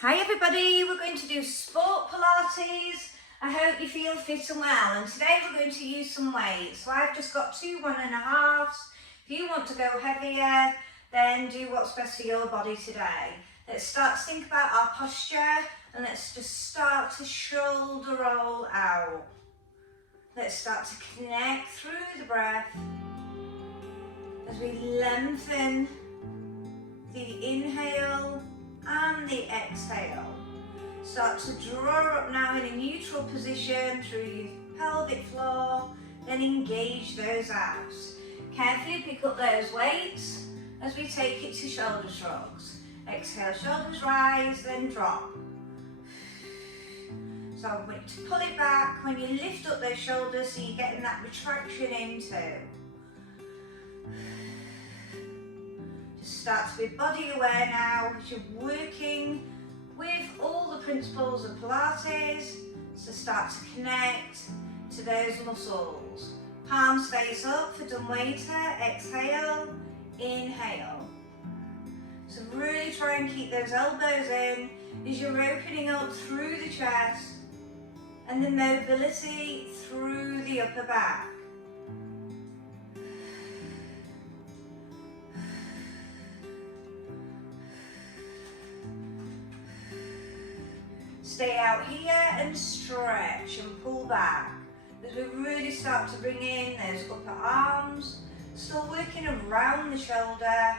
Hi everybody, we're going to do sport Pilates. I hope you feel fit and well, and today we're going to use some weights. So I've just got 2 1.5s. If you want to go heavier, then do what's best for your body today. Let's start to think about our posture, and let's just start to shoulder roll out. Let's start to connect through the breath as we lengthen the inhale and the exhale. Start to draw up now in a neutral position through your pelvic floor, then engage those abs. Carefully pick up those weights as we take it to shoulder shrugs. Exhale, shoulders rise, then drop. So I'm going to pull it back when you lift up those shoulders so you're getting that retraction in too. Start to be body aware now as you're working with all the principles of Pilates. So start to connect to those muscles. Palms face up for dumb waiter. Exhale, inhale. So really try and keep those elbows in as you're opening up through the chest and the mobility through the upper back. Stay out here and stretch and pull back as we really start to bring in those upper arms, still working around the shoulder.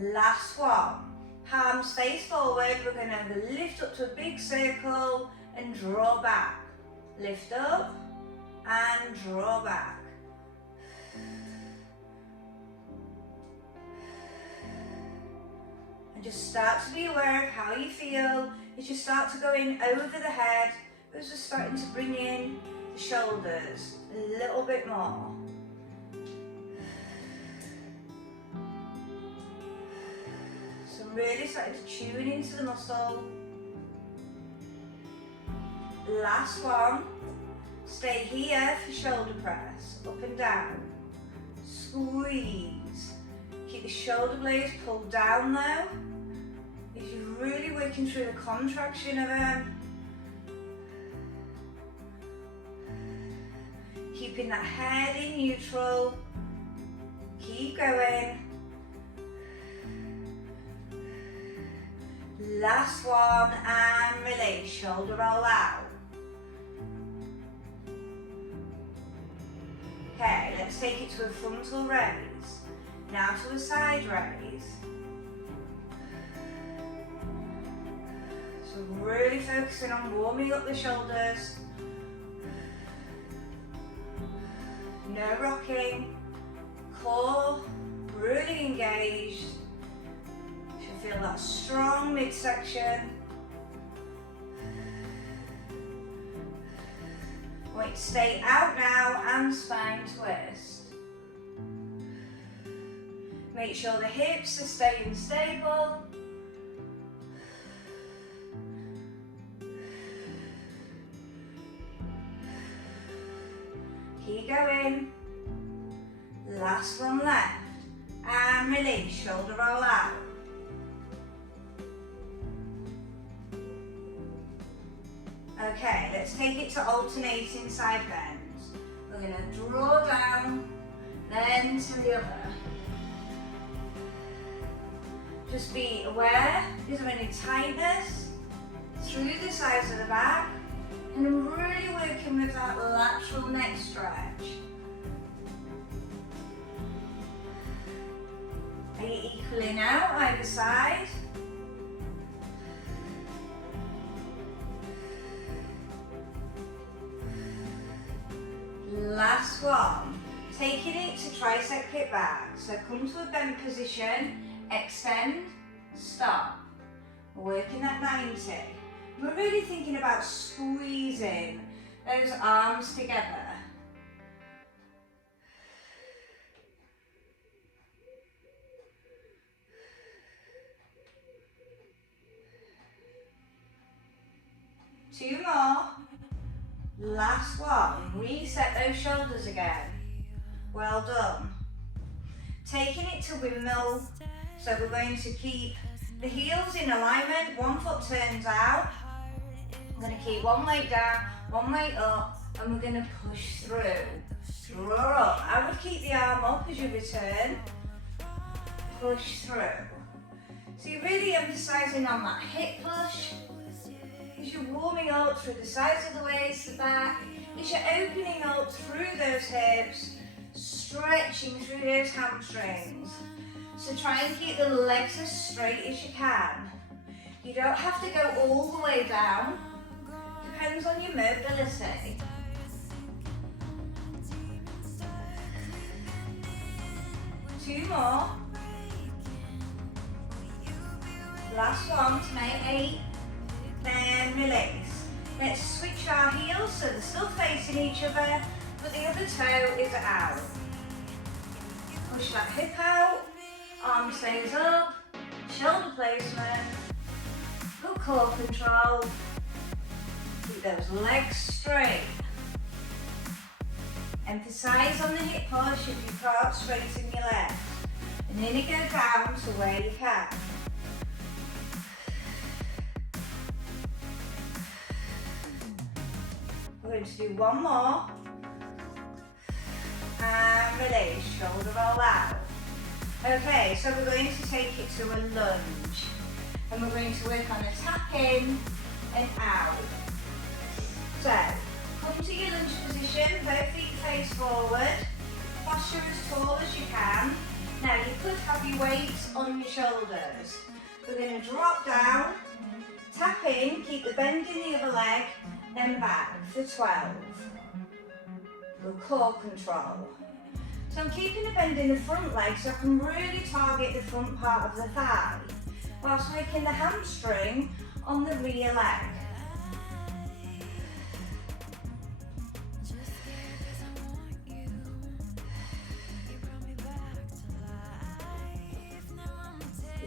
Last one, palms face forward. We're going to lift up to a big circle and draw back. Lift up and draw back. Just start to be aware of how you feel as you start to go in over the head, as we're starting to bring in the shoulders a little bit more. So really starting to tune into the muscle. Last one, stay here for shoulder press, up and down. Squeeze. Keep the shoulder blades pulled down though. If you're really working through the contraction of them, keeping that head in neutral, keep going. Last one and release, shoulder roll out. Okay, let's take it to a frontal raise, now to a side raise. So really focusing on warming up the shoulders. No rocking. Core really engaged. You should feel that strong midsection. Wait, stay out now and spine twist. Make sure the hips are staying stable. Keep going. Last one left. And release, shoulder roll out. Okay, let's take it to alternating side bends. We're going to draw down, then to the other. Just be aware, is there any tightness through the sides of the back? And I'm really working with that lateral neck stretch. Are you equaling out either side? Last one. Taking it to tricep kick back. So come to a bend position, extend, stop. Working that 90. We're really thinking about squeezing those arms together. Two more. Last one. Reset those shoulders again. Well done. Taking it to windmill So we're going to keep the heels in alignment, one foot turns out. I'm going to keep one weight down, one weight up, and we're going to push through. Draw up. I would keep the arm up as you return. Push through. So you're really emphasising on that hip push. As you're warming up through the sides of the waist, the back, as you're opening up through those hips, stretching through those hamstrings. So try and keep the legs as straight as you can. You don't have to go all the way down. Depends on your mobility. Two more. Last one to make 8. Then release. Let's switch our heels so they're still facing each other, but the other toe is out. Push that hip out, arm stays up, shoulder placement, good core control. Keep those legs straight. Emphasize on the hip push if you can't straighten your legs. And then you go down to where you can. We're going to do one more. And release, shoulder roll out. Okay, so we're going to take it to a lunge. And we're going to work on a tap in and out. So, come to your lunge position, both feet face forward. Posture as tall as you can. Now you could have your weights on your shoulders. We're going to drop down, tap in, keep the bend in the other leg, then back for 12. Good core control. So I'm keeping a bend in the front leg so I can really target the front part of the thigh, whilst working the hamstring on the rear leg.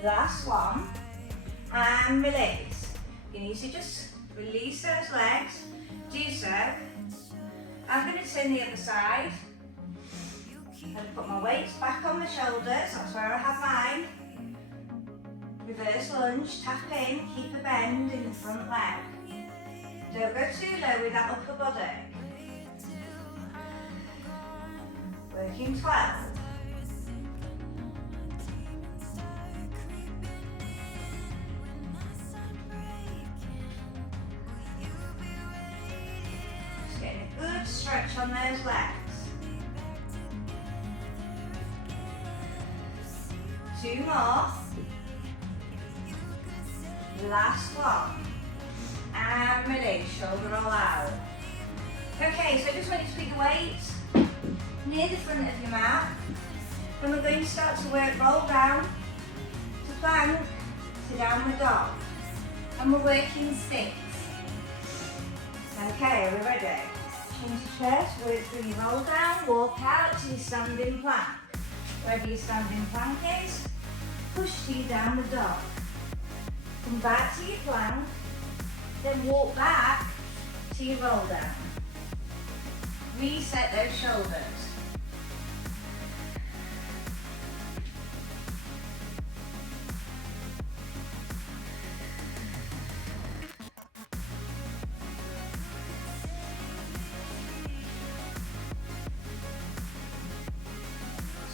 Last one, and release. You need to just release those legs, do so. I'm going to turn the other side. I'm going to put my weights back on the shoulders, that's where I have mine. Reverse lunge, tap in, keep a bend in the front leg. Don't go too low with that upper body. Working 12. Just getting a good stretch on those legs. 2 more. Last one. And release, shoulder roll out. Okay, so I just want you to put your weights near the front of your mat. Then we're going to start to work roll down to plank to downward dog. And we're working 6. Okay, are we ready? Chin to chest, work through your roll down, walk out to your standing plank. Wherever your standing plank is, push to your downward dog. Come back to your plank, then walk back to your roll down. Reset those shoulders.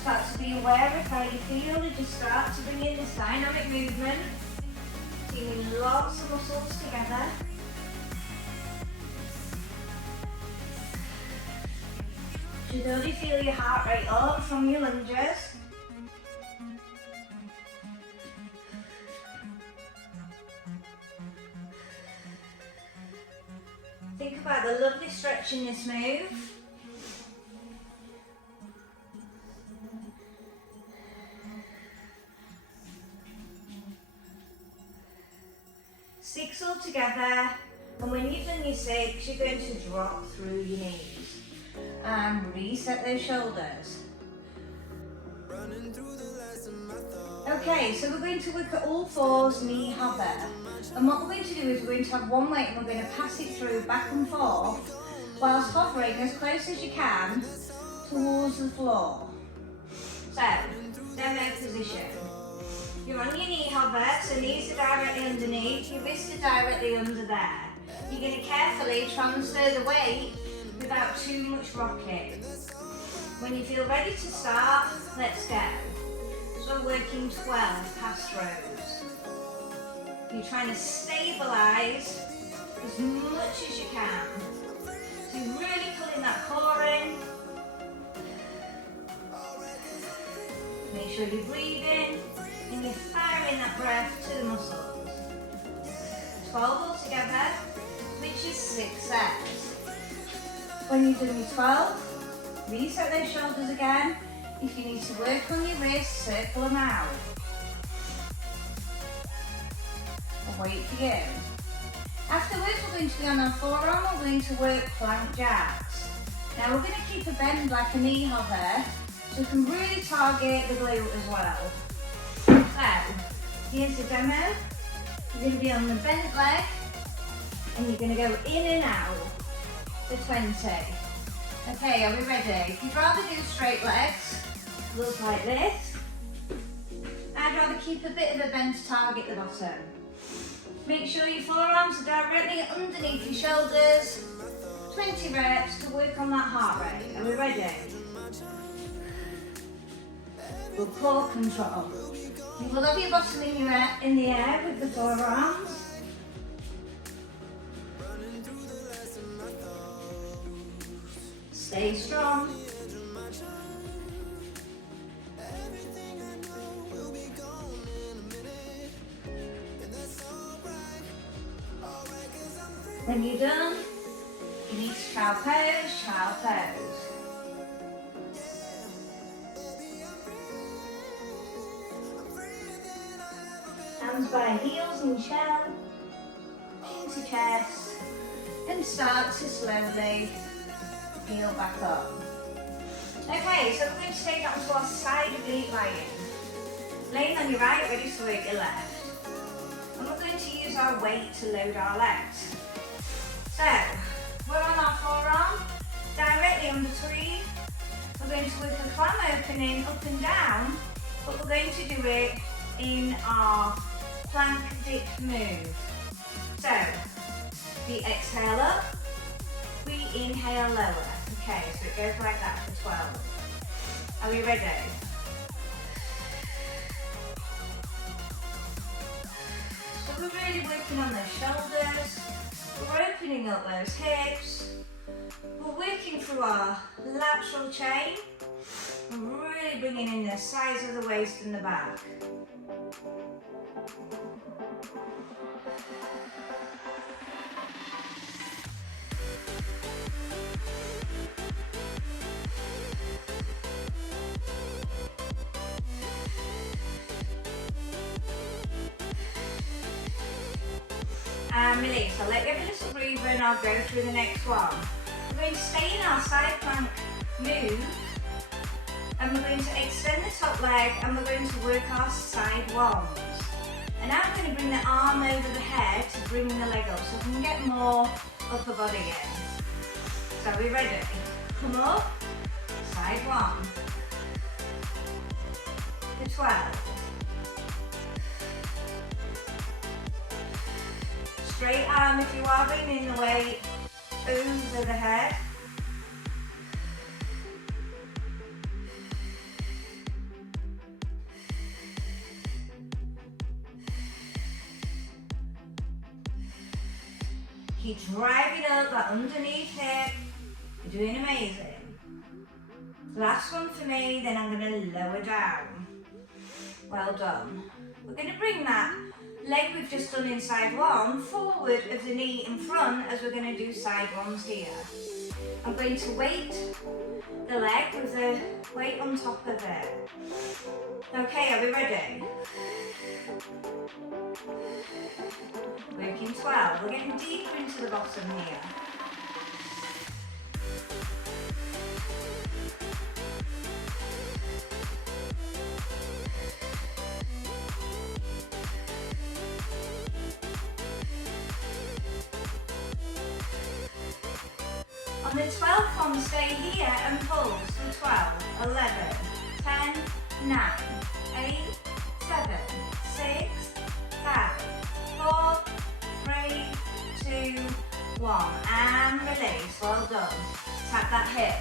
Start to be aware of how you feel as you start to bring in this dynamic movement. Feeling lots of muscles together. Should only feel your heart rate up from your lunges. Think about the lovely stretch in this move. Six all together, and when you've done your 6, you're going to drop through your knees and reset those shoulders. Okay, so we're going to work at all 4s, knee hover. And what we're going to do is we're going to have one weight and we're going to pass it through back and forth whilst hovering as close as you can towards the floor. So, demo position. hover, so knees are directly underneath, your wrists are directly under there. You're going to carefully transfer the weight without too much rocking. When you feel ready to start, let's go. So we're working 12 past rows. You're trying to stabilise as much as you can. So you're really pulling that core in. Make sure you're breathing and you're firing that breath to the muscles. 12 altogether, which is 6 sets. When you've done your 12, reset those shoulders again. If you need to work on your wrists, circle them out. I'll wait for you. Afterwards, we're going to be on our forearm, we're going to work plank jacks. Now we're going to keep a bend like a knee hover, so we can really target the glute as well. So, here's the demo. You're going to be on the bent leg, and you're going to go in and out for 20. Okay, are we ready? If you'd rather do straight legs, look like this. I'd rather keep a bit of a bend to target the bottom. Make sure your forearms are directly underneath your shoulders. 20 reps to work on that heart rate. Are we ready? Good core control. You will have your bottom in the air with the forearms. Stay strong. When you're done, you need to child pose, child pose. Hands by heels and shell, into chest, and start to slowly heel back up. Okay, so we're going to take that onto our side oblique lying. Laying on your right, ready to work your left. And we're going to use our weight to load our legs. So, we're on our forearm, directly on between. We're going to work a clam opening up and down, but we're going to do it in our plank dip move. So, we exhale up, we inhale lower. Okay, so it goes like that for 12. Are we ready? So we're really working on those shoulders, we're opening up those hips, we're working through our lateral chain, and really bringing in the size of the waist and the back. And release. I'll let you have a little breather and I'll go through the next one. We're going to stay in our side plank move, and we're going to extend the top leg and we're going to work our side wands. And now I'm going to bring the arm over the head to bring the leg up so we can get more upper body in. So are we ready? Come up, side one, for 12. Straight arm if you are bringing the weight over the head. Keep driving up that underneath hip. You're doing amazing. Last one for me, then I'm going to lower down. Well done. We're going to bring that leg we've just done in side one forward of the knee in front as we're going to do side ones here. I'm going to weight the leg with the weight on top of it. Okay, are we ready? Working 12. We're getting deeper into the bottom here. On the 12th one, stay here and pulse for 12, 11, 10, 9, 8, 7, 6, 1, and release, well done. Tap that hip.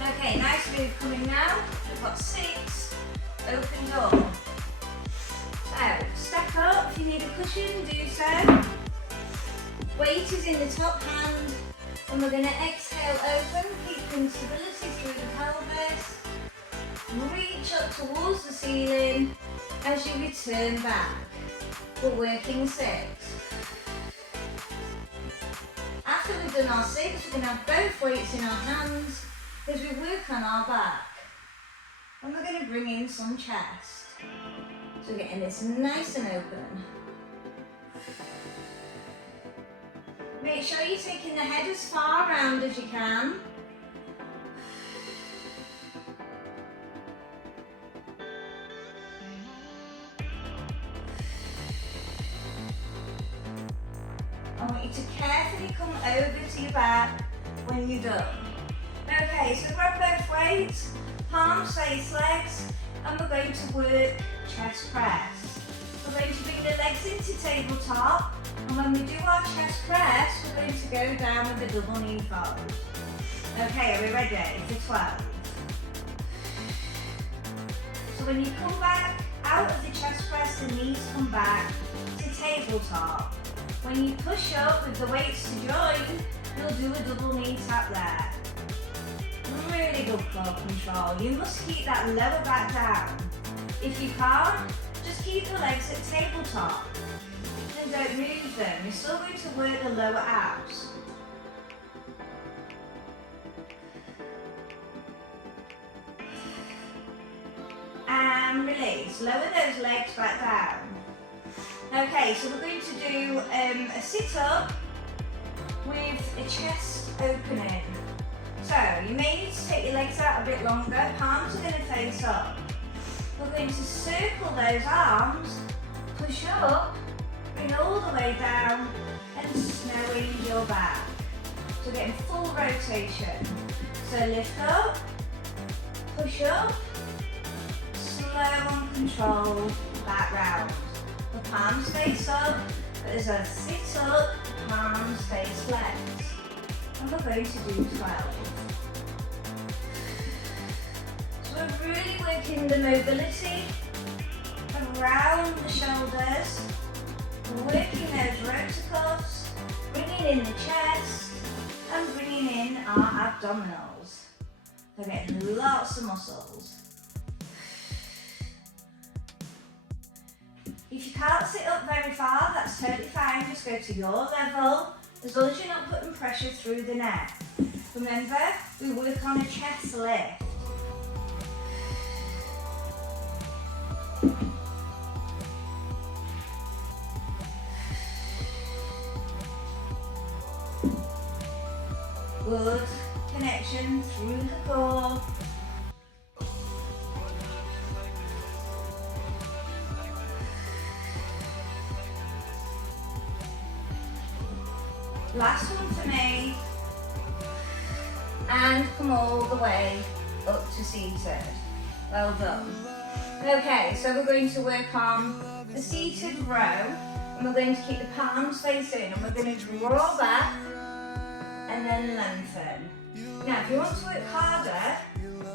Okay, nice move coming now. We've got 6, open door. So, step up, if you need a cushion, do so. Weight is in the top hand, and we're going to exhale open, keeping stability through the pelvis. Reach up towards the ceiling as you return back. We're working 6. After we've done our 6, we're going to have both weights in our hands as we work on our back. And we're going to bring in some chest. So getting this nice and open. Make sure you're taking the head as far round as you can. I want you to carefully come over to your back when you're done. Okay, so grab both weights, palms face legs, and we're going to work chest press. We're going to bring the legs into tabletop, and when we do our chest press, we're going to go down with a double knee fold. Okay, are we ready for 12? So when you come back out of the chest press, the knees come back to tabletop. When you push up with the weights to join, you'll do a double knee tap there. Really good core control. You must keep that lower back down. If you can't, just keep the legs at tabletop. And don't move them. You're still going to work the lower abs. And release. Lower those legs back down. Okay, so we're going to do a sit-up with a chest opening. So you may need to take your legs out a bit longer, palms are going to face up. We're going to circle those arms, push up, bring all the way down, and snow your back. So getting full rotation. So lift up, push up, slow and controlled, back round. The palms face up, as I sit up, palms face legs. And we're going to do 12. So we're really working the mobility around the shoulders, working those rotacuffs, bringing in the chest, and bringing in our abdominals. So getting lots of muscles. If you can't sit up very far, that's totally fine, just go to your level, as long as you're not putting pressure through the neck. Remember, we work on a chest lift. Good connection through the core. Last one for me, and come all the way up to seated. Well done. Okay, so we're going to work on the seated row, and we're going to keep the palms facing, and we're going to draw back and then lengthen. Now, if you want to work harder,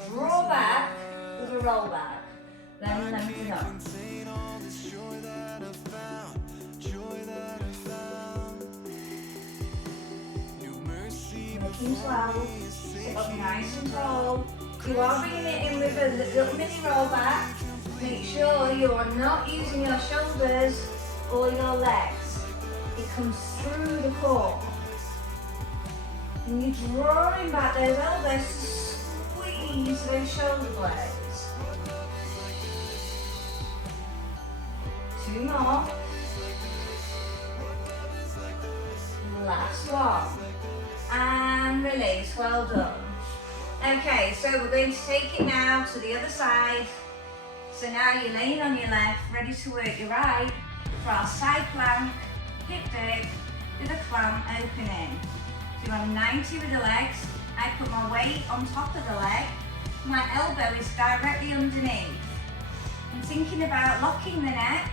draw back with a roll back, then lengthen up. Looking 12, sit up nice and tall. You are bringing it in with a little mini roll back. Make sure you are not using your shoulders or your legs. It comes through the core. And you're drawing back those elbows to squeeze those shoulder blades. 2 more. Last one. And release, well done. Okay, so we're going to take it now to the other side. So now you're laying on your left, ready to work your right for our side plank, hip dip, with a clamp opening. So I'm 90 with the legs, I put my weight on top of the leg, my elbow is directly underneath. I'm thinking about locking the neck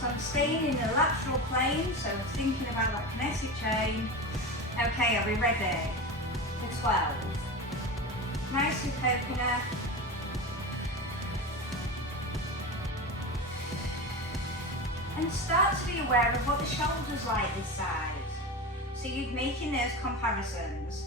So I'm staying in the lateral plane, so I'm thinking about that kinetic chain. Okay, are we ready? For 12. Nice and coconut. And start to be aware of what the shoulders like this side. So you're making those comparisons.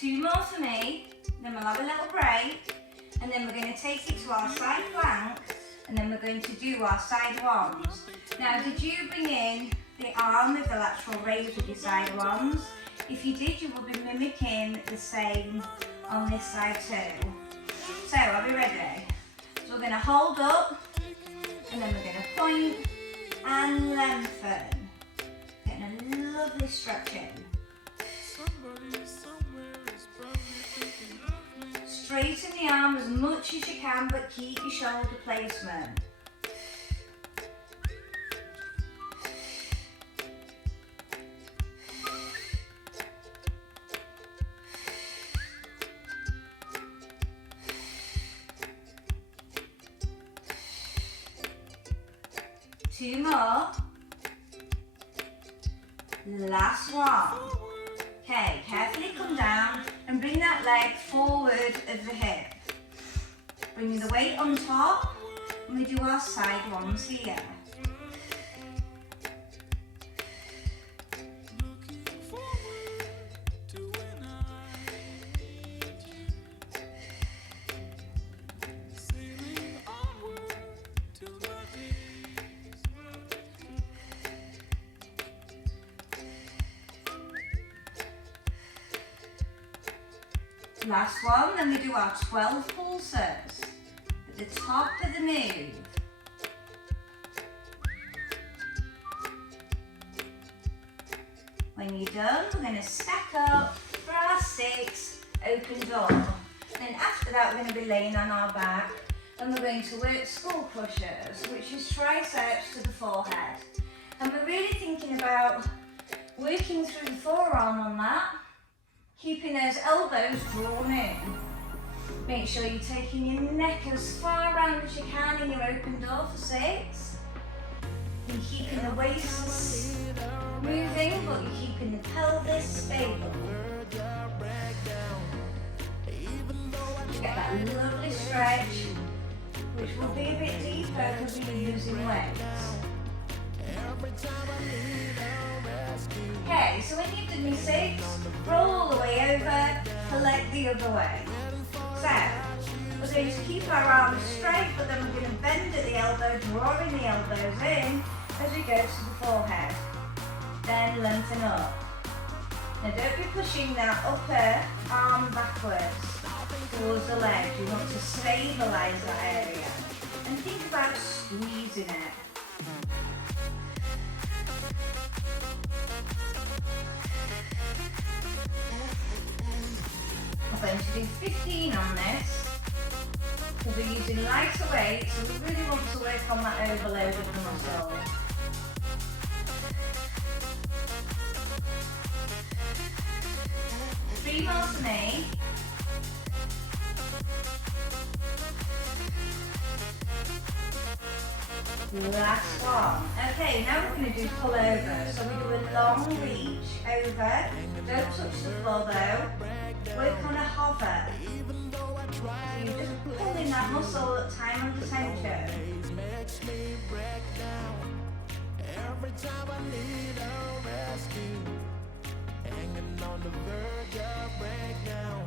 Two more for me, then we'll have a little break, and then we're going to take it to our side plank, and then we're going to do our side ones. Now, did you bring in the arm with the lateral raise with your side ones? If you did, you will be mimicking the same on this side too. So, are we ready? So we're going to hold up, and then we're going to point and lengthen. Getting a lovely stretch in. Straighten the arm as much as you can, but keep your shoulder placement. Two more. Last one. Okay, carefully come down and bring that leg forward of the hip. Bring the weight on top, and we do our side ones here. Last one, then we do our 12 pulses at the top of the move. When you're done, we're going to stack up for our 6 open door. Then after that, we're going to be laying on our back, and we're going to work skull crushers, which is triceps to the forehead. And we're really thinking about working through the forearm on that, keeping those elbows drawn in. Make sure you're taking your neck as far around as you can in your open door for 6. And keeping the waist moving, but you're keeping the pelvis stable. Get that lovely stretch, which will be a bit deeper because we're using weights. Okay, so when you've done your 6, roll the way over, collect the other way. So, we're going to keep our arms straight, but then we're going to bend at the elbow, drawing the elbows in as we go to the forehead. Then lengthen up. Now don't be pushing that upper arm backwards towards the leg. You want to stabilise that area. And think about squeezing it. I'm going to do 15 on this because we're using lighter weight, so we really want to work on that overload of the muscle. Three more for me. Last one. Okay, now we're going to do pull over. So we do a long reach over. Don't touch the floor though. Work on a hover. So you're just pulling that muscle at time under tension.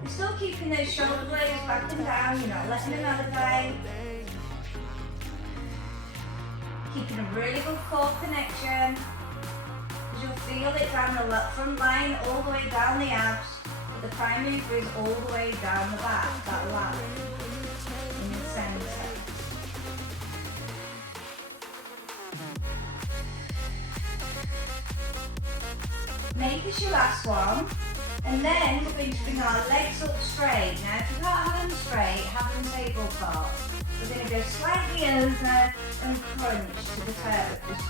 You're still keeping those shoulder blades back and down, you're not letting them elevate. Keeping a really good core connection. Because you'll feel it down the front line, all the way down the abs. But the prime mover is all the way down the back, that line. In the centre. Make this your last one. And then we're going to bring our legs up straight. Now if you can't have them straight, have them tabletop. We're going to go slightly over and crunch to the toes.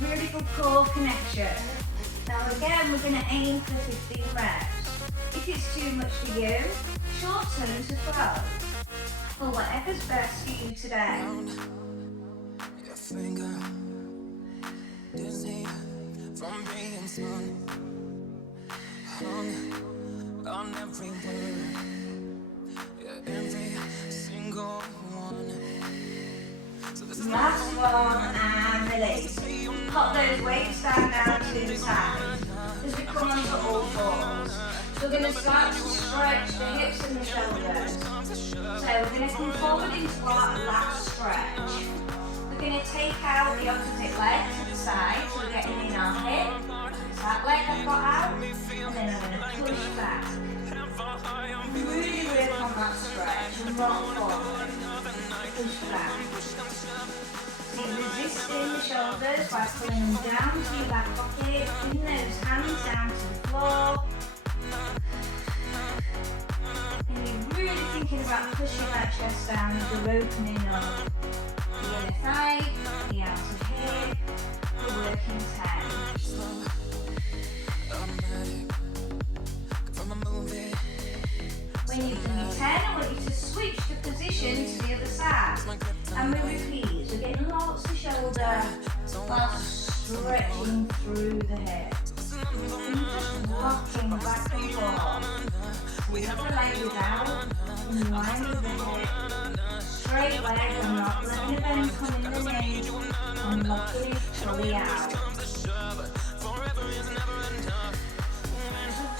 Really good core connection. Now again, we're going to aim for 15 reps. If it's too much for you, short turns as well. Or whatever's best for you today. Your finger, dizzy from being spun, hung on every word, yeah, every single one. So this is last one and release. Pop those weights down to the side as we come onto all fours. So we're going to start to stretch the hips and the shoulders. So we're going to come forward into our last stretch. We're going to take out the opposite leg to the side, so we're getting in our hip. It's that leg I've got out, and then I'm going to push back. Really work on that stretch and rock forward. Push back. So you're resisting the shoulders by pulling them down to your back pocket, putting those hands down to the floor. And you're really thinking about pushing that chest down as you're opening up the inner thigh, the outer hip, the working 10. When you've done your 10, I want you to switch the position to the other side. And we repeat, so getting lots of shoulder while stretching through the hips. And you're just rocking back and forth. We have the leg out, in line with the hip. Straight leg, I'm not letting the bend come in the knee. I'm locking it fully out.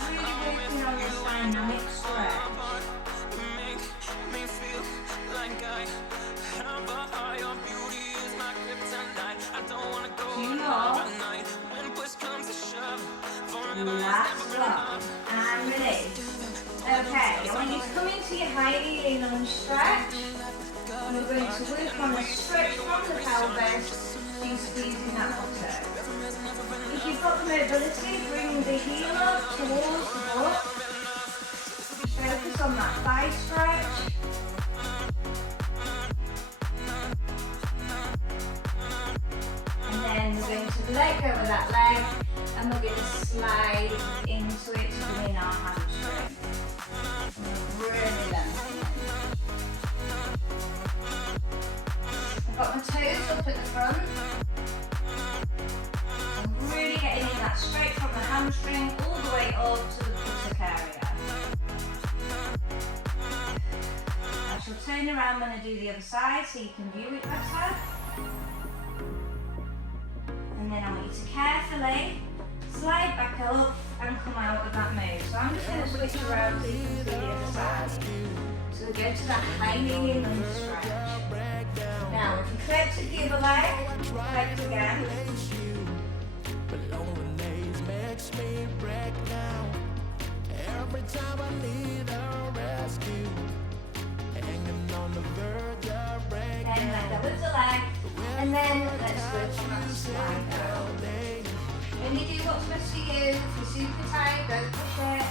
Really working on this dynamic stretch. Last one, and release. Okay, I want you to come into your high kneeling lunge stretch. And we're going to work on the stretch from the pelvis, so you're squeezing that buttock. If you've got the mobility, bring the heel up towards the butt. Focus on that thigh stretch. And then we're going to let go of that leg. And we're going to slide into it to bring in our hamstring. Really lengthening. I've got my toes up at the front. I'm really getting in that straight from the hamstring all the way up to the buttock area. I shall turn around when I do the other side so you can view it better. And then I want you to carefully slide back up and come out of that move. So I'm just going to switch around so you can see the other side. So we go to that high kneeling lunge stretch. Now if you flip to the other leg, flex again. Then let go with the leg, and then let's switch on that slide down. When you do what's best for you, if you're super tight, don't push it.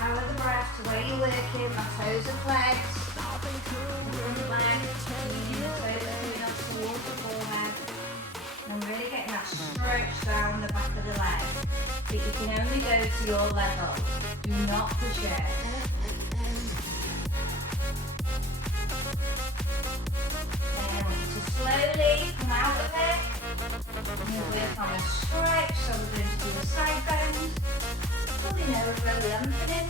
Power the breath to where you're working, my toes are flexed. Front leg, the toes coming up towards the forehead. And really getting that stretch down the back of the leg. But you can only go to your level. Do not push it. Slowly come out of it. And you'll work on a stretch, so we're going to do a side bend. Pulling over, lengthening.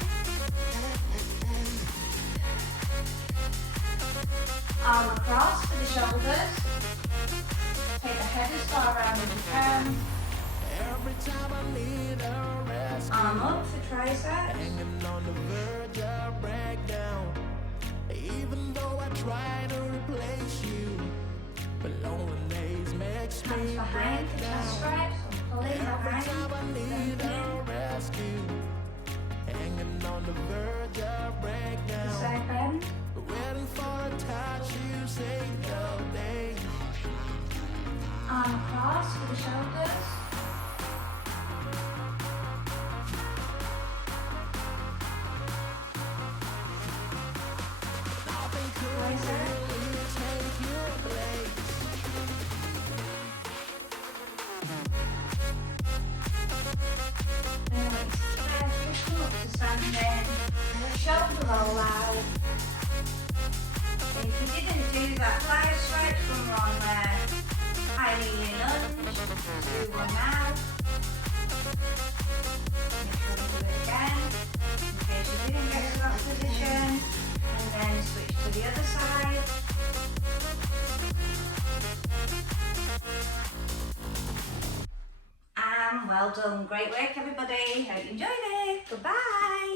Arm across for the shoulders. Take the head as far around as you can. Arm up for triceps. Even though I try to replace you, but loneliness makes me behind for chest stretch. Pulling behind. Hanging on the verge of breakdown. Side bend. Waiting for a touch, you say no day. roll out. And if you didn't do that thigh stretch when we're on there, high knee lunge, do one now. Make sure to do it again, in case you didn't get to that position. And then switch to the other side. And well done. Great work, everybody. Hope you enjoyed it. Goodbye.